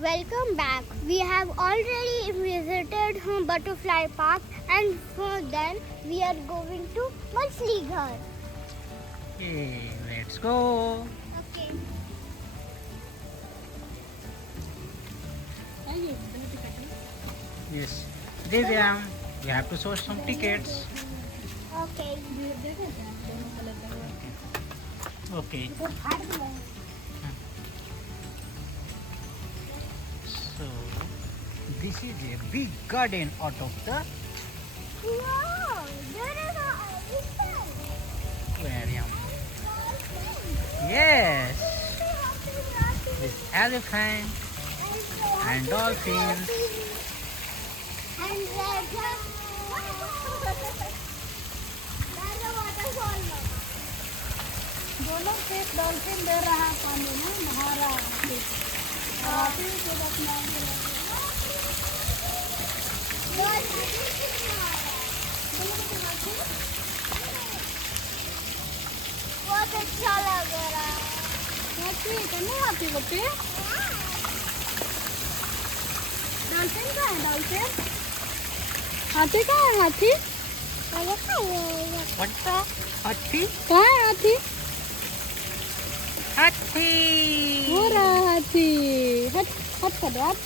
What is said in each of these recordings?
Welcome back. We have already visited Butterfly Park and then we are going to Machlighar. Okay, let's go. Okay. Yes. Divyam, you have to show some tickets. Okay. Okay. So, this is a big garden out of the Wow, there is an elephant. aquarium. Yes. This elephant and dolphins. And there's a waterfall. दोनों से dolphin दे रहा है पानी ना नहा रहा है हाथी के बचना बहुत अच्छा लग रहा है। हाथी नहीं हाथी बच्चे डॉल्फिन का है डॉल्फिन हाथी का है हाथी What the? Hathi? कहाँ है हाथी Hathi! हो रहा है हाथी हट हट कर दो आप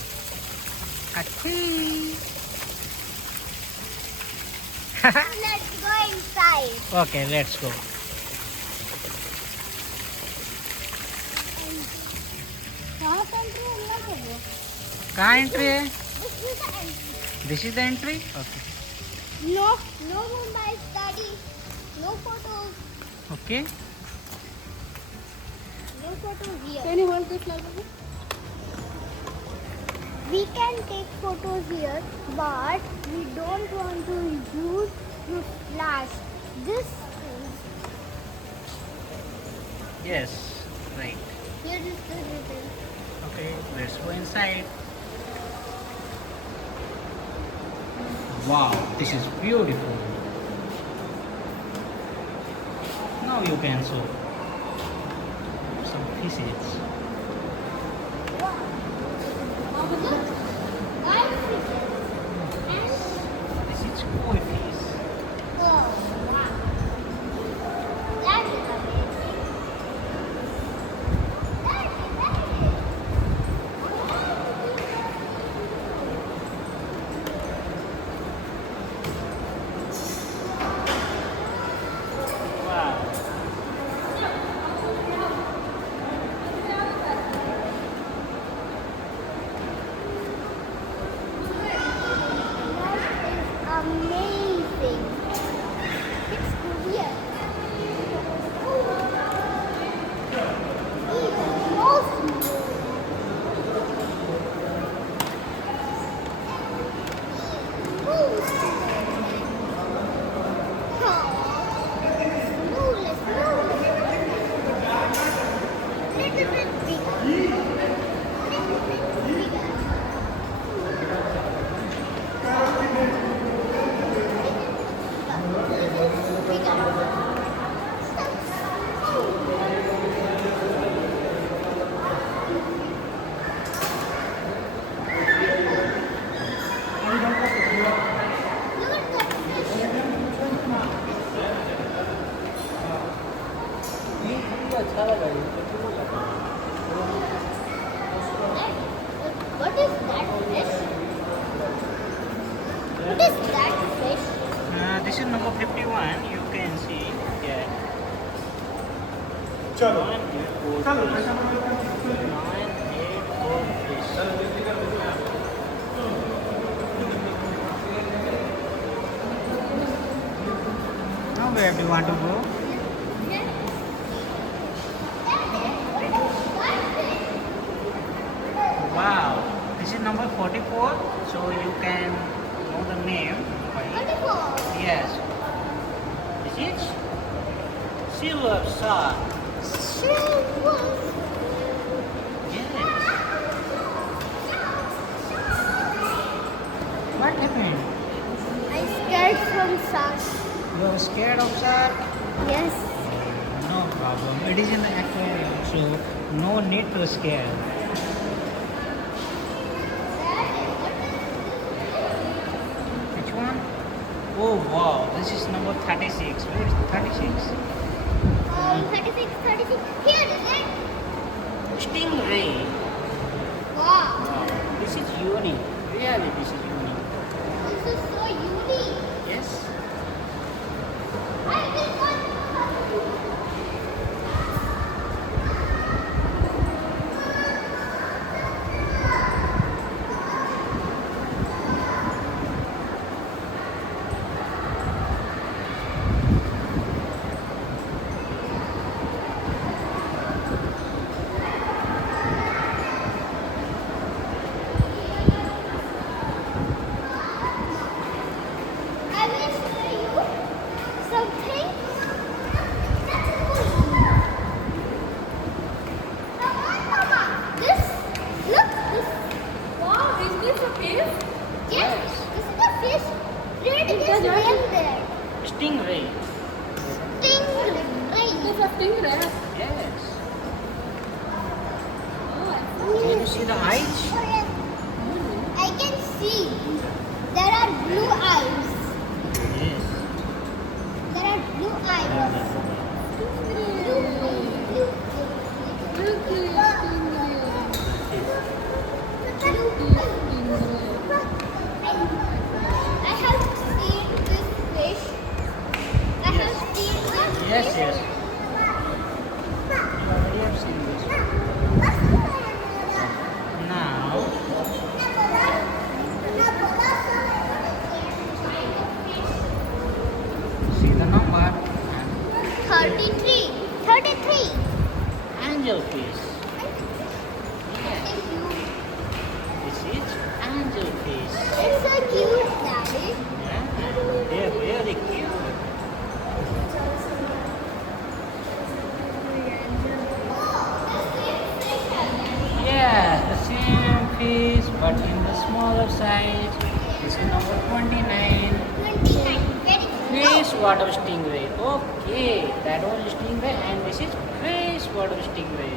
Hathi! Let's go inside. Okay, let's go. कहाँ से एंट्री होना चाहिए कहाँ entry है? This is the entry. This is the entry? Okay. No Mumbai study. No photos. Okay. No photos here. Can you hold this like We can take photos here, but we don't want to use the flash. This is Yes, right. here is the ribbon. Okay, let's go inside. Wow, this is beautiful. Now you can show some fishes. Look, guys, This is koi fish. oh wow, that is amazing. That is Wow. amazing. It's weird. It's so smooth. What is that fish? What is that fish? This is number 51. You can see. Yeah. चलो 9, 8, 4 चलो fish. 9, 8, 4 fish. Now where do you want to go? Wow. This is number 44. So you can know the name. Yes. This is silver shark. Yes. What happened? I scared from sharks. You are scared of shark? Yes. No problem. It is in the aquarium, so no need to scare. this is number 36. Where is 36? 36, 36. Here is it. Stingray. Wow. Wow. This is unique. Really, this is unique. This is so unique. Yes. I will want I will show you something. That's cool. Come on, Mama. This, look, this. Wow, is this a fish? Yes, this is the fish. Read It this does not- name there. Stingray. Stingray. It is a stingray. Yes. Oh, Can you see the eyes? I can see. There are blue eyes. Yes. There are blue eyes. Blue, blue, blue, blue. I have seen this fish. I have seen this Yes, fish. yes. You already have seen this. Now, see the number. 33. 33. Angelfish. Yes. This is angelfish. It's so cute, Daddy. Yeah, they're very cute. Yeah, the same fish, but in the smaller size. This is number 29. 29. Very Fish water stingray. Okay, that was stingray, and this is fish water stingray.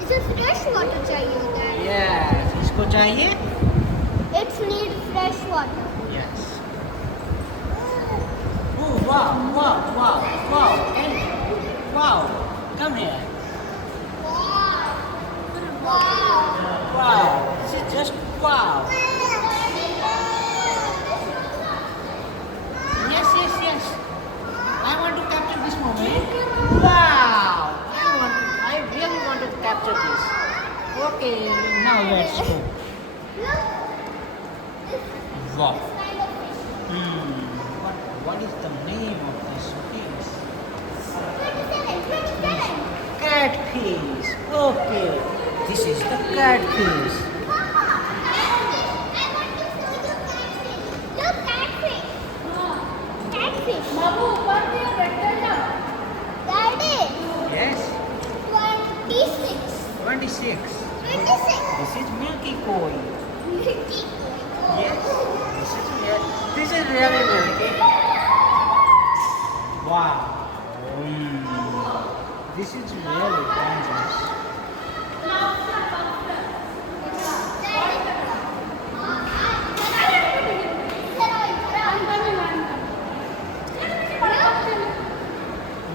It's a fresh water चाहिए होता है. Yes, इसको चाहिए? It needs fresh water. Yes. Oh wow, wow, wow, wow, and wow. Come here. Wow. Wow. Wow, this is just wow. Yes, yes, yes. I want to capture this moment. Wow! I really want to capture this. Okay, now let's go. Look. Wow. This kind of fish. What is the name of this fish? 27. 27. Catfish. Okay, this is the catfish. Mama, I want to show you catfish. Look, catfish. Catfish. Babu, ऊपर से rectangle. Daddy. Yes, 26. 26. 26. This is Milky Koi. Milky. Yes, this is really Milky. Wow. This is really dangerous.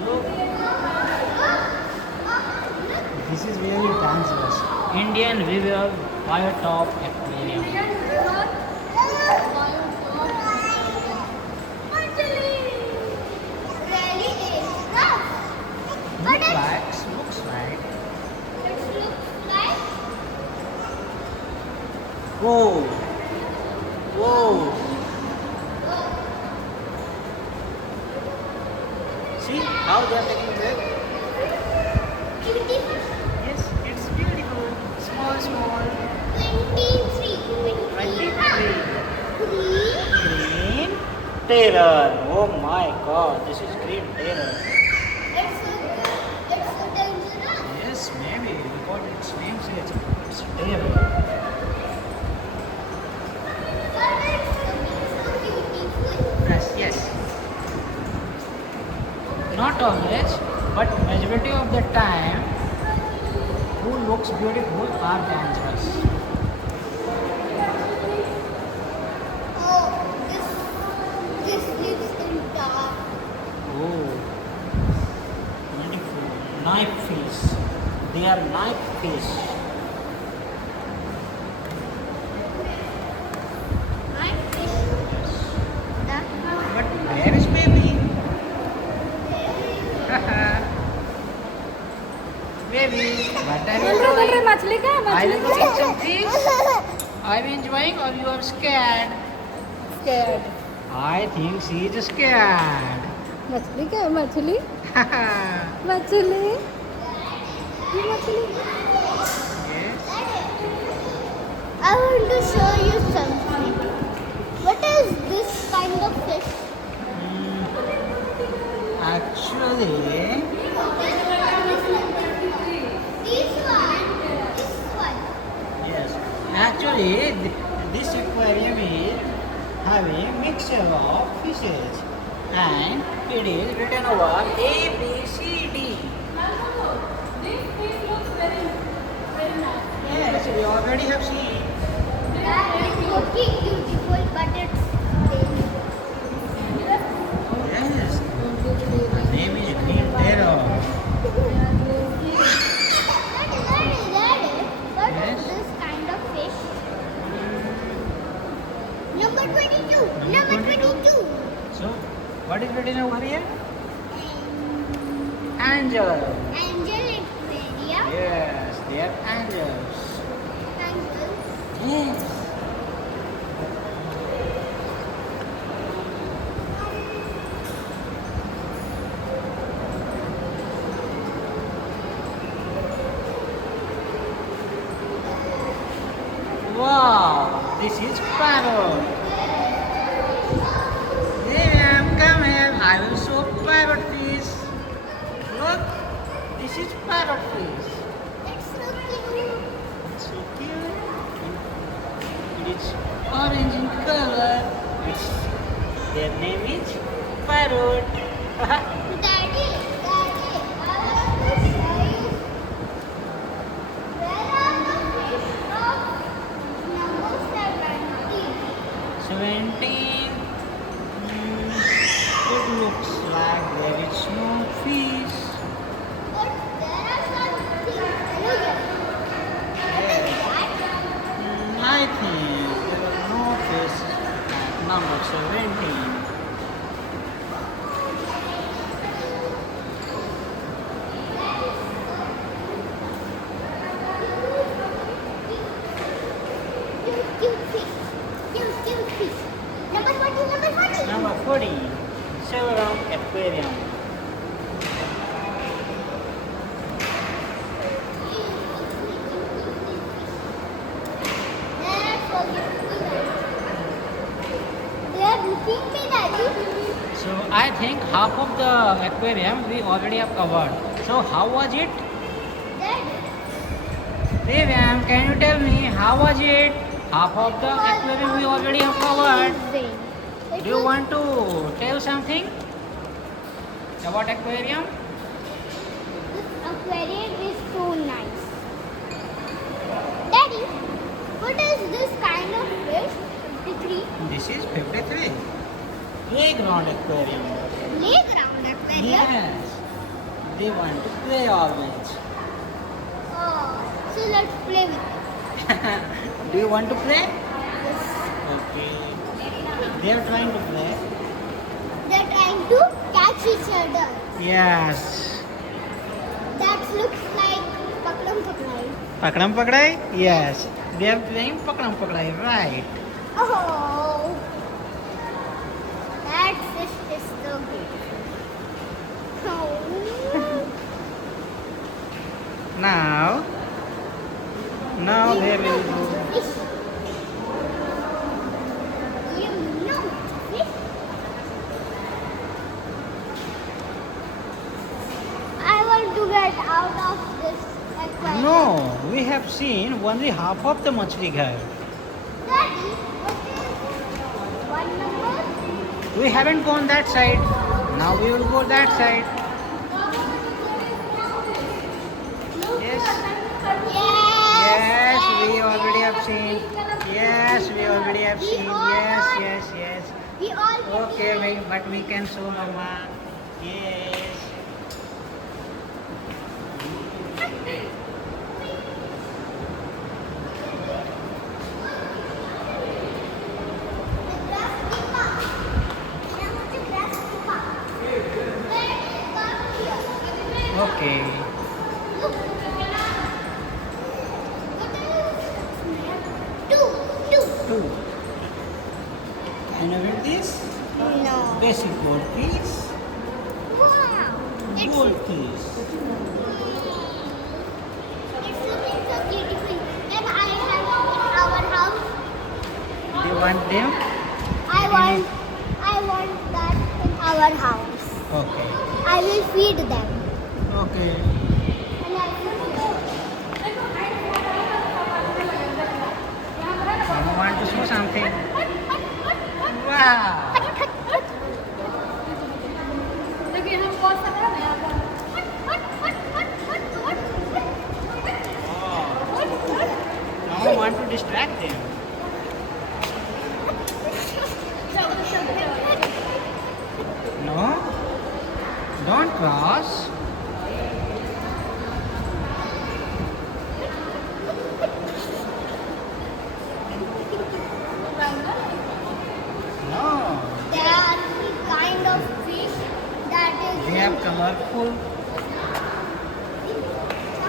Look, this is really dangerous. Indian River Biotop Aquarium. Looks like. Whoa. Whoa. See how they are taking break? Yes, it's beautiful. Small, small. 23. 23. Green terror. Oh my god, this is green terror. It's so dangerous. Yes, maybe because its name says it's terror. But it's so beautiful. Yes, yes. Not always, but majority of the time, who looks beautiful are dangerous. Oh, this fish. My fish. That one. But where is baby? Baby, what are you बोल रहे doing? मछली का Are मछली you looking some fish? Are you enjoying or you are scared? Scared. I think she is scared. मछली का मछली मछली ये मछली Yes. I want to show you something. What is this kind of fish? Actually, This one. yes. Actually, this aquarium is having mixture of fishes, and it is written over A, B, C, D. This fish looks very nice. Yes, we already have seen. That is looking beautiful, but it's very. Yes. The name is Green Terror. Daddy, what Yes? is this kind of fish? Number 22. Number Number 22. So, what is written over here? Angel. Angel aquarium. Yes, they are angels. Angels. Yes. Wow, this is parrot. Hey ma'am, come here. I will show parrot fish. Look, this is parrot fish. It's so cute. It's so cute. It is orange in color. It's, their name is parrot. Daddy, I want to show you. Where are the fish of number 17? 17. It looks like there is no fish. But there are some things here. What is that? I think there are no fish at number 17. Cute fish. Cute fish. Number 40, number 40. Number 40, Severum Aquarium. They are looking me, Daddy. So I think half of the aquarium we already have covered. So how was it? Daddy. Devyam, can you tell me how was it? Half of the aquarium we already have covered. Amazing. It Do you was- want to tell something about aquarium? This aquarium is so nice. Daddy, what is this kind of fish? 53. This is 53. Playground aquarium. Playground aquarium. Yes. They want to play always. Oh, so let's play with it. Do you want to play? Yes. Okay. They are trying to play. They're trying to catch each other. Yes. That looks like Pakram Pakrai. Pakadam Pakadai? Yes. They are playing Pakadam Pakadai, right? Oh, that fish is so big. Oh. Now they will go. Fish. You know fish. I want to get out of this aquarium. No, we have seen only half of the Machli Ghar. Daddy, what is one number? We haven't gone that side. Now we will go that side. Yes. Yes, we already have seen. Yes, we already have seen. Yes. We all Okay, but we can show Mama. Yes. know with this? No. Basic goldfish. Wow. It's Goldfish. looking so beautiful. Then I have in our house. Do you want them? I want that in our house. Okay. I will feed them. Okay. And I will You want to show something? Wow. देखिए हम बहुत सारा है यहाँ पर Now I want to distract them. No? Don't cross. No. There are three kind of fish that is. They have colorful.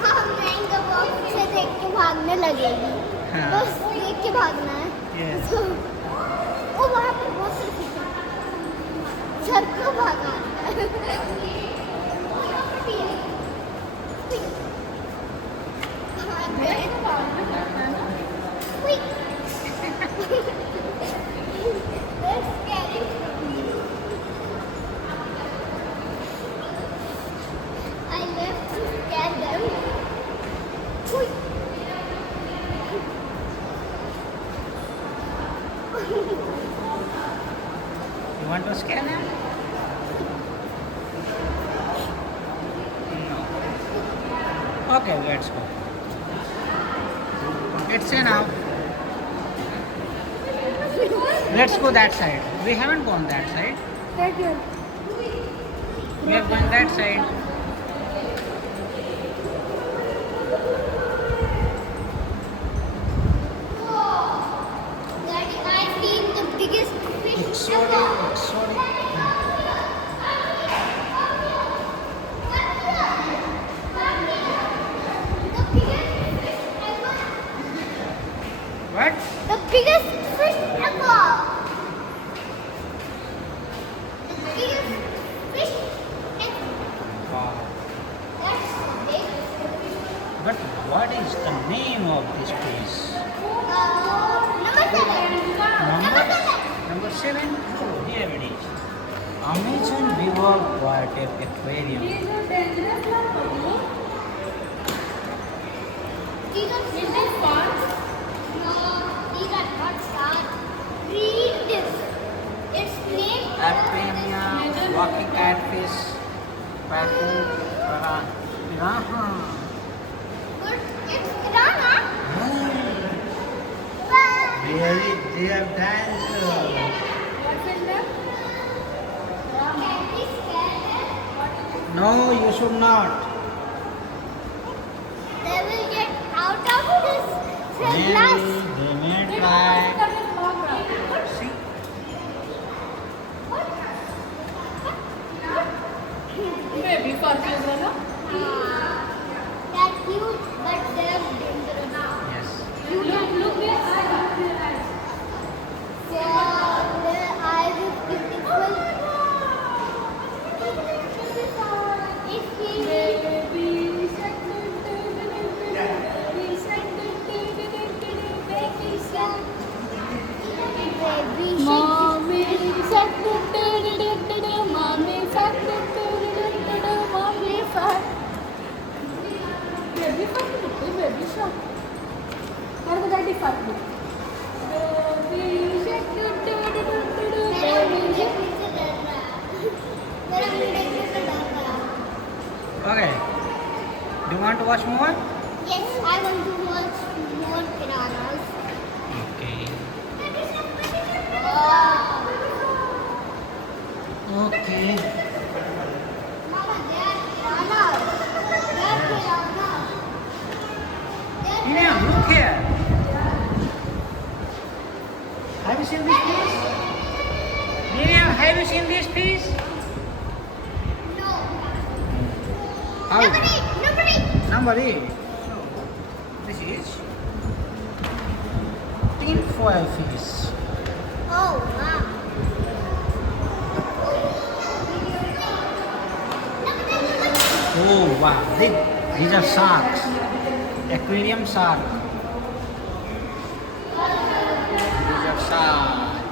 हम mango box से देख के भागने लगेगी. हाँ. बस देख के भागना है. Yes. तो वो वहाँ पे बहुत सारे fish हैं. सबको भागा. That's scary. I left to scare them. Ui. You want to scare them? No. Okay, let's go. It's enough. Let's go that side. We haven't gone that side. देखिए We have gone that side. Daddy, I seen the biggest fish ever. Sorry. The biggest fish ever. What? The biggest fish ever. The biggest fish ever. Wow. That's so big. But what is the name of this place? Number 7. Number 7. Number 7? Oh, here it is. Amazon River Water Aquarium. ये जो dangerous ना पड़ो These are Is this fun? No, these are not stars. Read this. It's named Aquarium, walking catfish, raccoon, piranha. But it's piranha. Really, they have dinosaurs. What's in there? Can we scare them? No, you should not. They will get out of this glass. They may try. See? Maybe for children, no? They're cute, but they're dangerous. Yes. Look this. Their eyes is beautiful. It's Baby shark, baby mommy shark, mommy shark, mommy shark. Baby shark, baby shark. कर दो daddy shark. Baby shark, मेरा मुंह देखने से डर रहा है. मेरा मुंह देखने से डर रहा है. Okay. Do you want to watch more? Yes, I want to watch more piranhas. Okay. Wow. Okay. Mama, they are piranhas. They are piranhas. Miriam, look here. Have you seen this fish? Miriam, have you seen this fish? No. How? Number 8. Number 8. Number 8. So, this is tin foil fish. Oh, wow. Oh wow, these are sharks. Aquarium shark. These are sharks.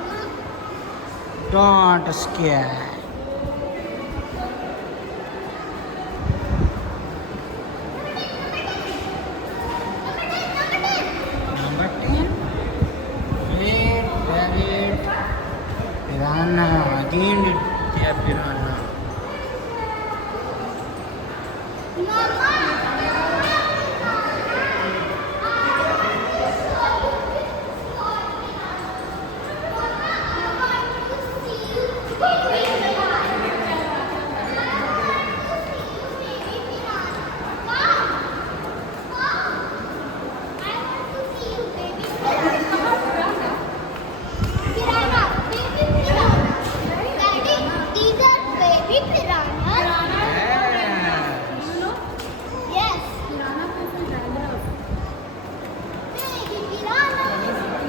Don't scare. Number 10. Red rabbit. Piranha. Again they are piranha.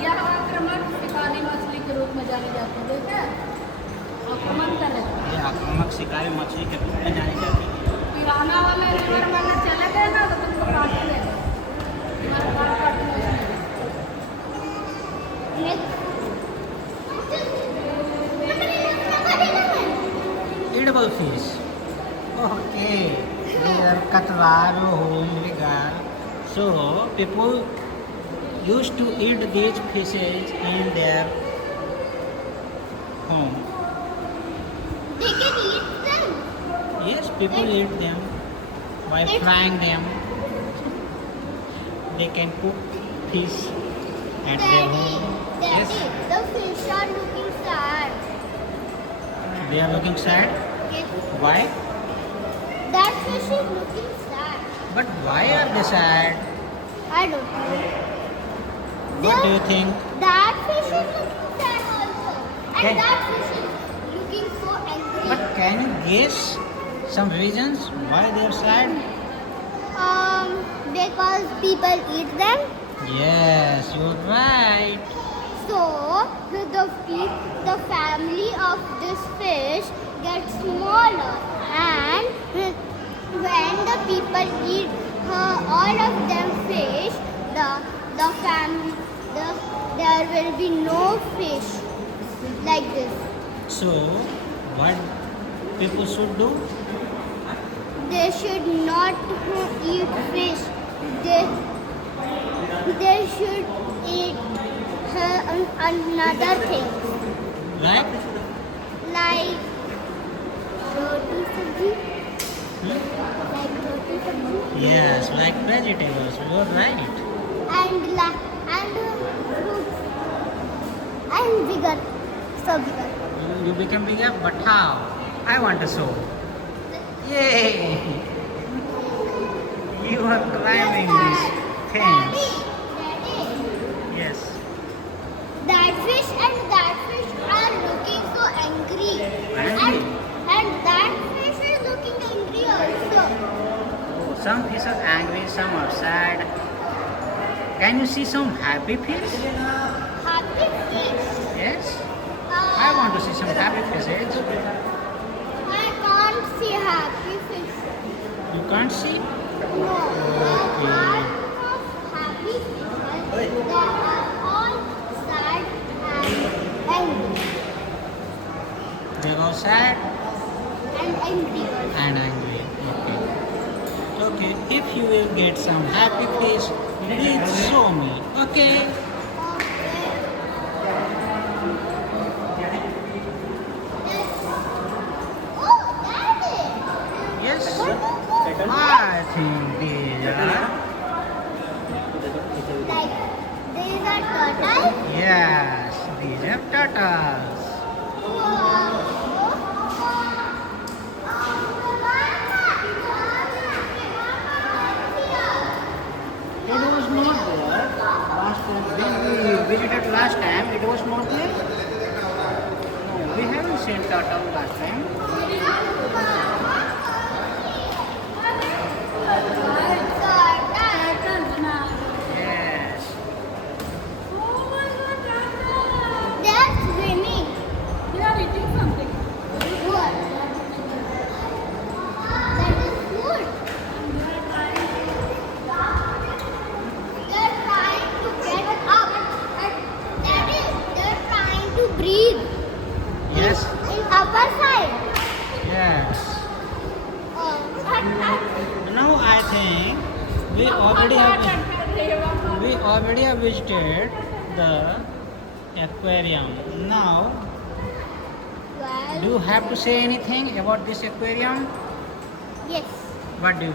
यह आक्रमण शिकारी मछली के रूप में जाने जाते हैं, देखा है? आक्रमण कर रहे हैं। ये आक्रामक शिकारी मछली के रूप में जानी जाती है। पिराना वाले रिवर में अगर चले गए ना तो तुमको काट लेगा। तुम्हारा बाल काट लेगा। Edible fish. Okay. These are katla, homrigar. So people used to eat these fishes in their home. They can eat them. Yes, people eat them by frying them. They can cook fish at their home. Daddy, the fish are looking sad. They are looking sad. Yes. Why? That fish is looking sad. But why are they sad? I don't know. What do you think? That fish is looking sad also. And Okay. that fish is looking so angry. But can you guess some reasons why they are sad? Because people eat them. Yes, you're right. So the family of this fish gets smaller, and when the people eat all of them fish, the family there will be no fish like this. So, what people should do? They should not eat fish. They should eat another thing Like? like roti sabji. Hmm? Like roti sabji. Yes, like vegetables. You're right. And fruits and bigger, so bigger. You become bigger, but how? I want to show. Yay! You are climbing this fence. Daddy, Yes. that fish and that fish are looking so angry. Angry? And that fish is looking angry also. Some fish are angry, some are sad. Can you see some happy fish? Happy fish. Yes. I want to see some happy fishes. I can't see happy fish. You can't see? No. Apart from happy fishes, they are all sad and angry. They're all sad And angry. and angry. Okay. Okay. If you will get some happy fish, please show me. Okay. Oh, Daddy! Yes. What is this? I think these are. Like, these are turtles? Yes. These are turtles. It was not there last time. When we visited last time, it was not there. No, we haven't seen turtle last time. Pattern बना। Yes. Oh my God, turtle! They are swimming. They are eating something. What? That is food. already have visited the aquarium. Now, Well, do you have to say anything about this aquarium? yes. What do you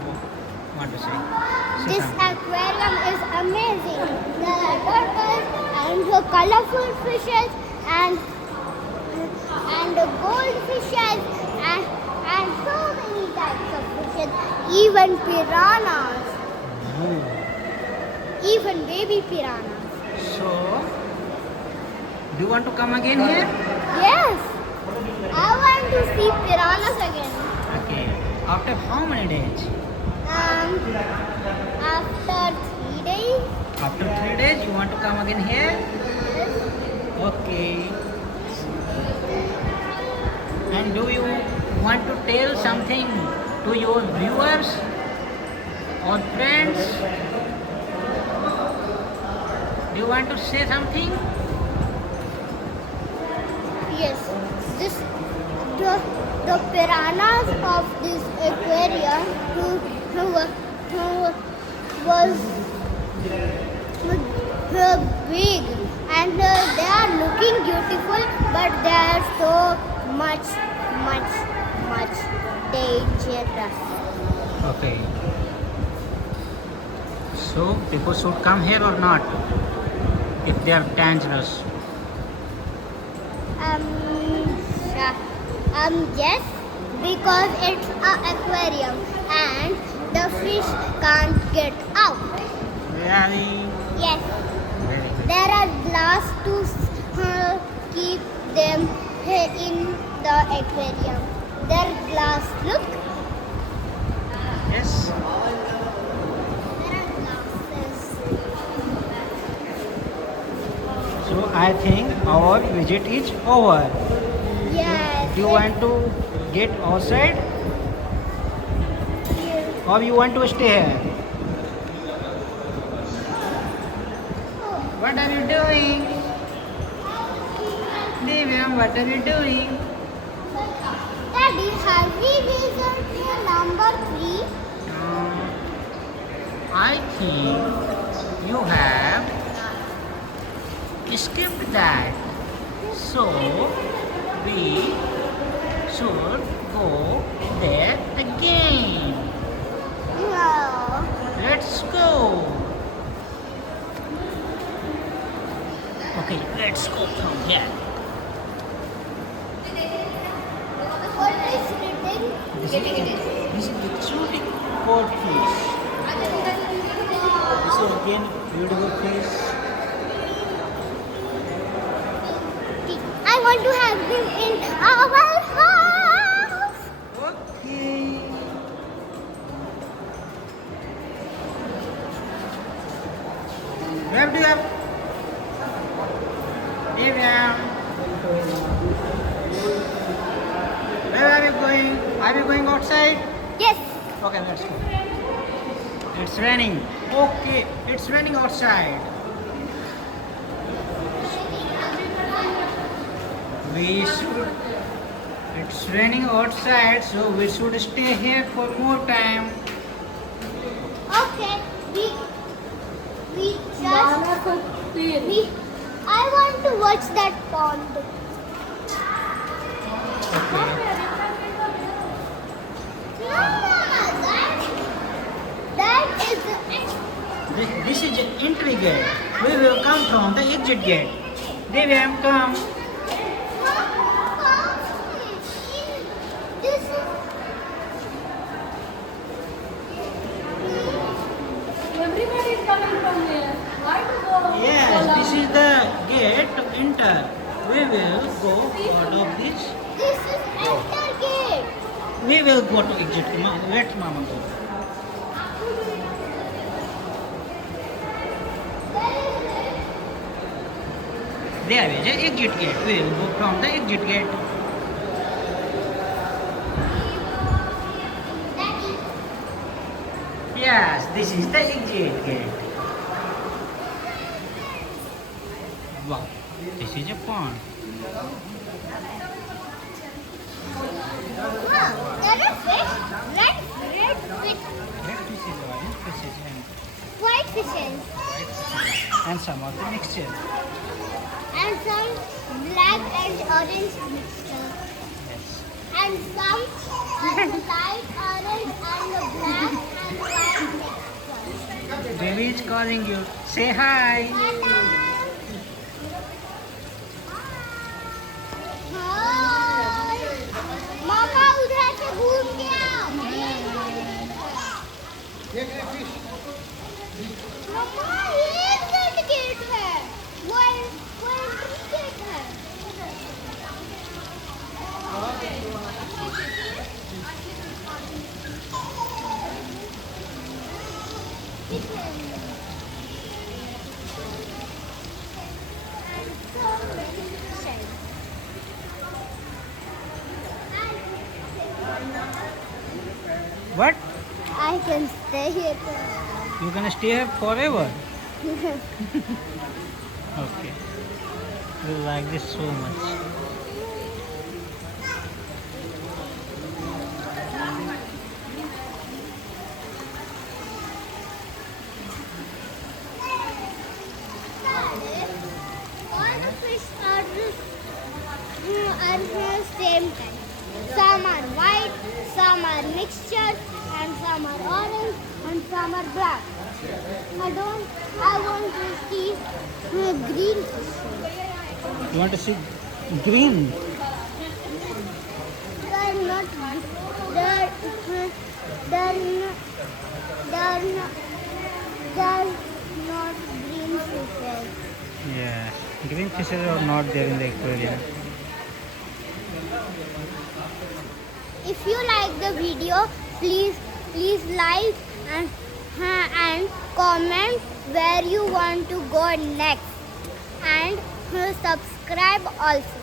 want to say? Say This something. aquarium is amazing. The turtles and the colorful fishes and the goldfishes and so many types of fishes, even piranhas, Oh. even baby piranhas. So, do you want to come again here? Yes, I want to see piranhas again. Okay. After how many days? After 3 days. After 3 days, you want to come again here? Yes. Okay. And do you want to tell something to your viewers or friends? Do you want to say something? Yes, the piranhas of this aquarium were big and they are looking beautiful, but they are so much dangerous. Okay. So people should come here or not if they are dangerous. Yes, because it's an aquarium and the fish can't get out. Really? Yes, Very good. there are glass to keep them in the aquarium. Their glass, look. Yes. There are glasses. So I think our visit is over. Yes. Do you want to get outside or you want to stay here? What are you doing? Divyam, what are you doing? Daddy, have we visited number 3? I think you have skipped that. So we should go there again. No. Let's go. Okay, let's go from here. What is written? This is exotic cod fish. This is again beautiful fish. I want to have them in our house. Okay. Where do you have? Divyam. Where are you going? Are you going outside? Yes. Okay, let's go. It's raining. Okay, it's raining outside. We should. It's raining outside, so we should stay here for more time. Okay. We just गाना को तीर I want to watch that pond. Okay. No, Mama, that is the This is the entry gate. We will come from the exit gate. Divyam, come. This is everybody is coming from here why to go Yes, this is the gate to enter. We will go out of this. enter gate. We will go to exit. Let Mama go. There is an exit gate. We will go from the exit gate. Yes, this is the exit gate. Wow, this is a pond. Wow, there is fish. Red fish. Red fish is orange fish is and white fishes. And some of the mixture. And some black and orange mixture. Yes. And some light orange and black and white mixture. Baby is calling you. Say hi. Hi. मामा उधर से घूम के आओ। मम्मा ये exit gate है, वो entry gate है। What? I can stay here. You gonna stay here forever? Okay. You like this so much. All the fish are same type. Some are white, some are mixture, and some are orange, and some are black. I want to see green fish. You want to see green? They're not, they're, they're not green fishes. Yeah. Green fishes are not there in the aquarium. If you like the video, please like and comment where you want to go next, and subscribe also.